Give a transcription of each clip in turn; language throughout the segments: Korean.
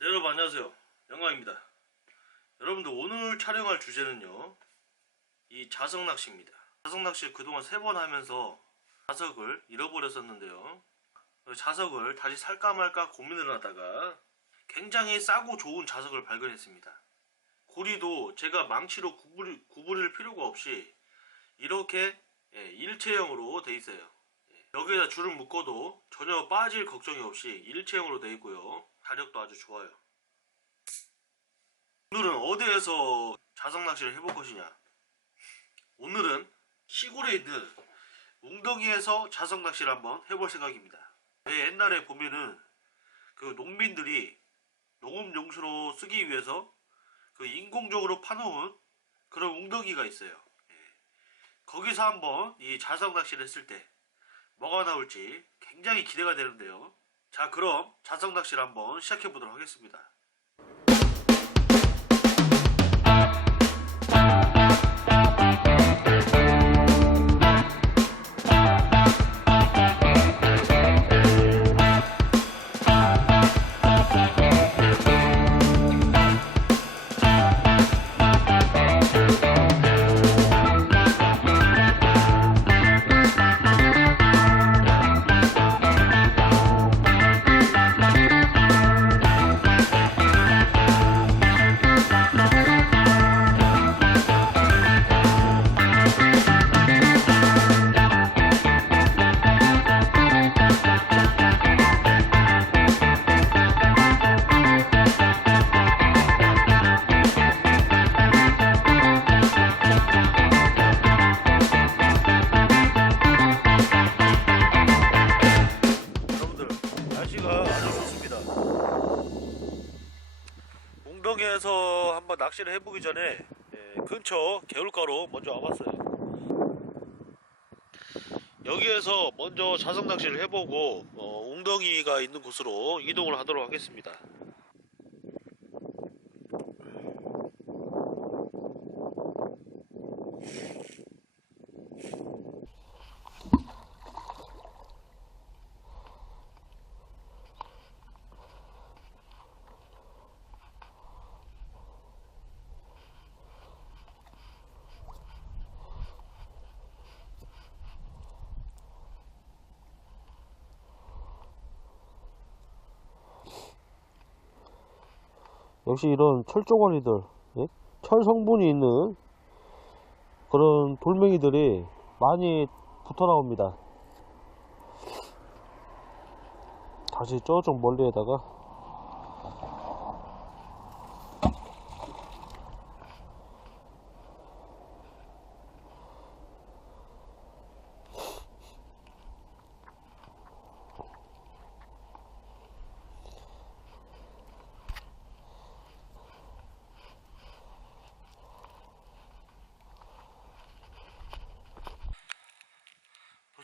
네, 여러분 안녕하세요. 영광입니다. 여러분들 오늘 촬영할 주제는요. 이 자석 낚시입니다. 자석 낚시 그동안 세 번 하면서 자석을 잃어버렸었는데요. 그 자석을 다시 살까 말까 고민을 하다가 굉장히 싸고 좋은 자석을 발견했습니다. 고리도 제가 망치로 구부리, 구부릴 필요가 없이 이렇게 예, 일체형으로 돼 있어요. 예, 여기에다 줄을 묶어도 전혀 빠질 걱정이 없이 일체형으로 돼 있고요. 가력도 아주 좋아요. 오늘은 어디에서 자석 낚시를 해볼 것이냐? 오늘은 시골에 있는 웅덩이에서 자석 낚시를 한번 해볼 생각입니다. 왜 옛날에 보면은 그 농민들이 농업 용수로 쓰기 위해서 그 인공적으로 파놓은 그런 웅덩이가 있어요. 예. 거기서 한번 이 자석 낚시를 했을 때 뭐가 나올지 굉장히 기대가 되는데요. 자, 그럼 자석 낚시를 한번 시작해 보도록 하겠습니다. 웅덩이에서 한번 낚시를 해보기 전에 예, 근처 개울가로 먼저 와봤어요. 여기에서 먼저 자석 낚시를 해보고 어, 웅덩이가 있는 곳으로 이동을 하도록 하겠습니다. 역시 이런 철조거리들, 예? 철 성분이 있는 그런 돌멩이들이 많이 붙어 나옵니다. 다시 저쪽 멀리에다가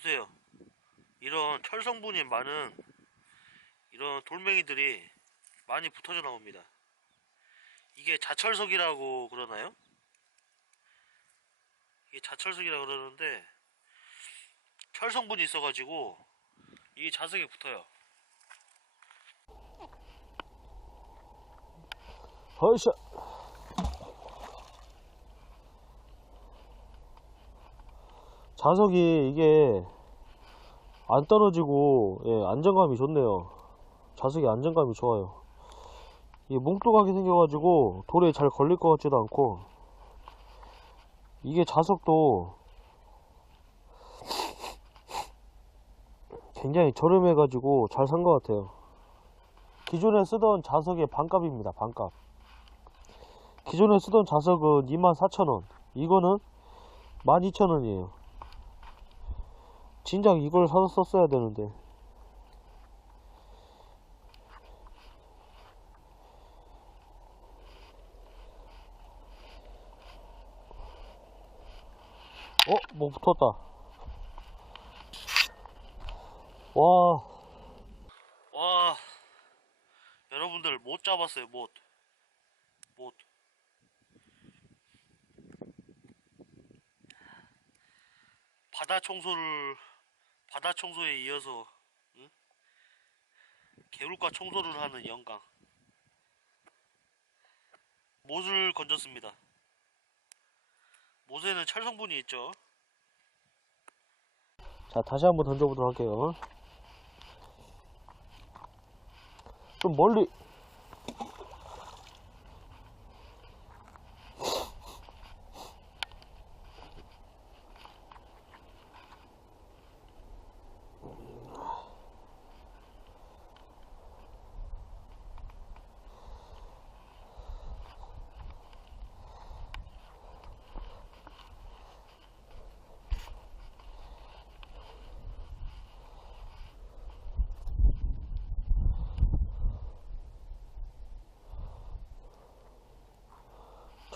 보세요. 이런 철 성분이 많은 이런 돌멩이들이 많이 붙어져 나옵니다. 이게 자철석이라고 그러나요? 이게 자철석이라고 그러는데 철 성분이 있어가지고 이 자석에 붙어요. 허이샤 자석이 이게 안 떨어지고 예, 안정감이 좋네요. 자석이 안정감이 좋아요. 이게 뭉뚱하게 생겨가지고 돌에 잘 걸릴 것 같지도 않고 이게 자석도 굉장히 저렴해 가지고 잘 산 것 같아요. 기존에 쓰던 자석의 반값입니다. 반값. 기존에 쓰던 자석은 24,000원. 이거는 12,000원이에요. 진작 이걸 사서 썼어야 되는데. 어? 뭐 붙었다. 와, 와, 여러분들 못 잡았어요, 못. 못. 바다 청소를 바다 청소에 이어서 응? 개울가 청소를 하는 영광. 못을 건졌습니다. 못에는 찰 성분이 있죠. 자, 다시 한번 던져보도록 할게요. 좀 멀리.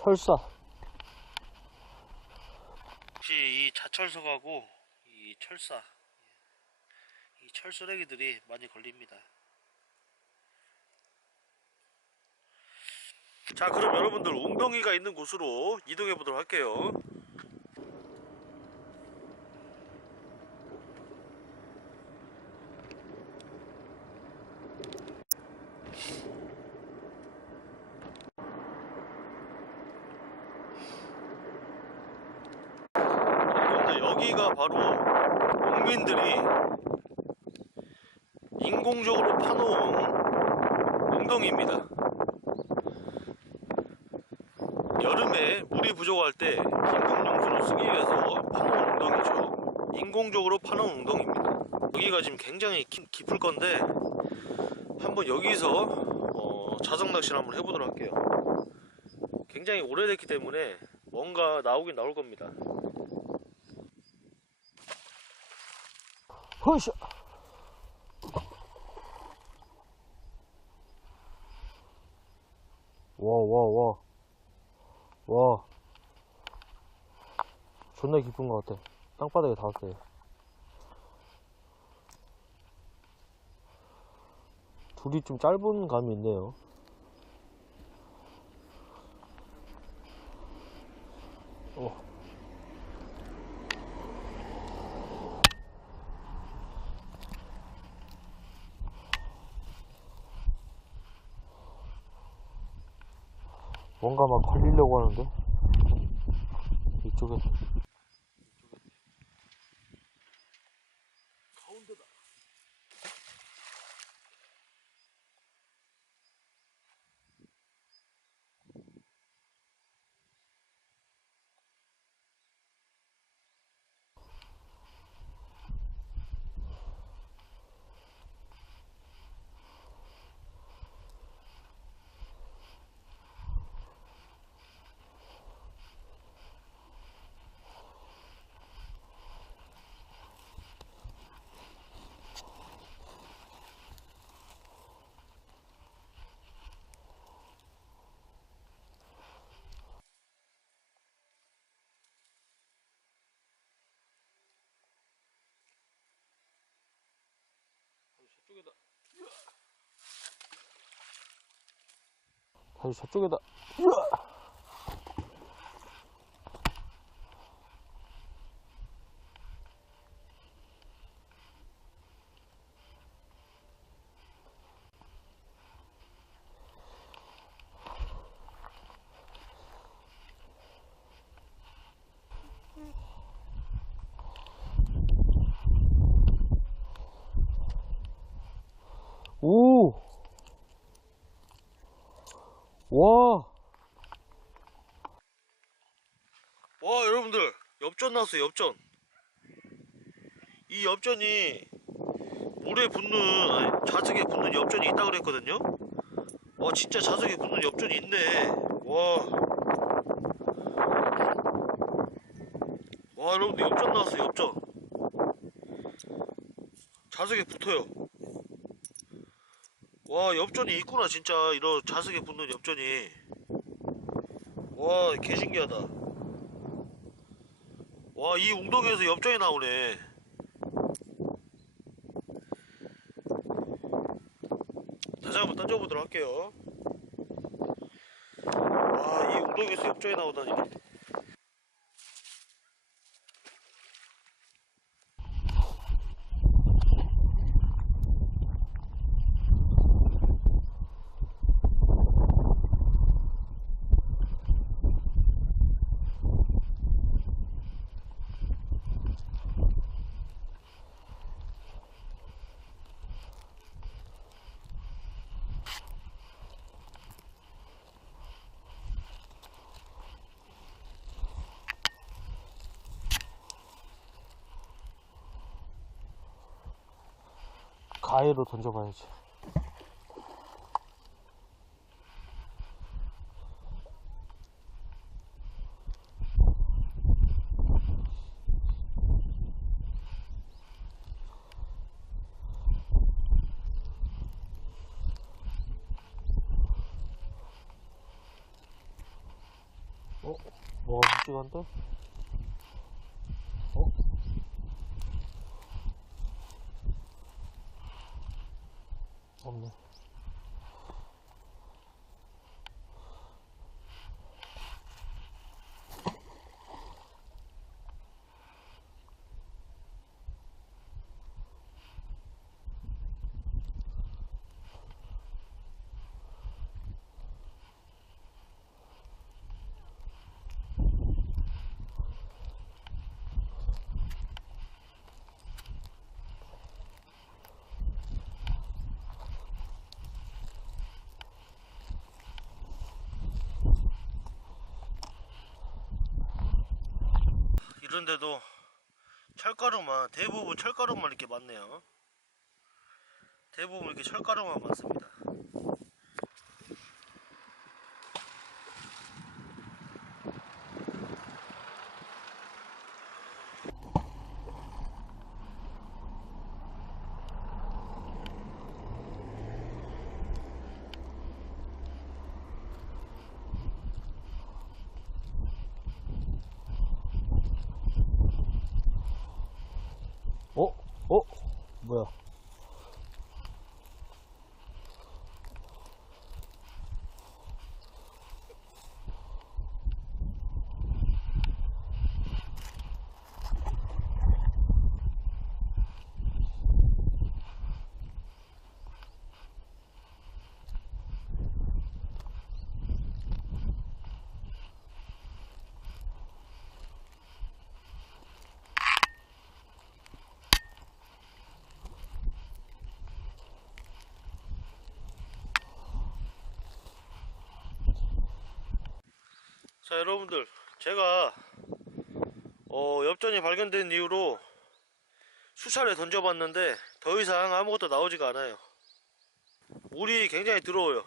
철사. 혹시 이 자철석하고 이 철사, 이 철쓰레기들이 많이 걸립니다. 자, 그럼 여러분들 웅덩이가 있는 곳으로 이동해 보도록 할게요. 여러분들 여기가 바로 농민들이 인공적으로 파놓은 웅덩이입니다. 여름에 물이 부족할 때 긴급용수로 쓰기 위해서 파놓은 웅덩이죠. 인공적으로 파놓은 웅덩이입니다. 여기가 지금 굉장히 기- 깊을 건데 한번 여기서 어, 자석 낚시를 한번 해보도록 할게요. 굉장히 오래됐기 때문에 뭔가 나오긴 나올 겁니다. 허이샤. 와, 와, 와. 와. 존나 깊은 것 같아. 땅바닥에 닿았어요. 둘이 좀 짧은 감이 있네요. 어. 뭔가 막 걸리려고 하는데 이쪽에 가 다시 저쪽에다 오! 와! 와 여러분들. 엽전 나왔어요 엽전. 이 엽전이 물에 붙는 아니, 자석에 붙는 엽전이 있다 그랬거든요? 와 진짜 자석에 붙는 엽전이 있네. 와. 와 여러분들 엽전 나왔어요 엽전. 자석에 붙어요 와 엽전이 있구나 진짜 이런 자석에 붙는 엽전이 와 개신기하다 와, 이 웅덩이에서 엽전이 나오네. 다시 한번 던져보도록 할게요. 와, 이 웅덩이에서 엽전이 나오다니. 가해로 던져봐야지. 어? 뭐가 묵직한데? 없 이런데도 철가루만 대부분 철가루만 이렇게 많네요. 대부분 이렇게 철가루만 많습니다. 어? 어? 뭐 자 여러분들 제가 어, 엽전이 발견된 이후로 수차례 던져봤는데 더 이상 아무것도 나오지가 않아요. 물이 굉장히 들어오요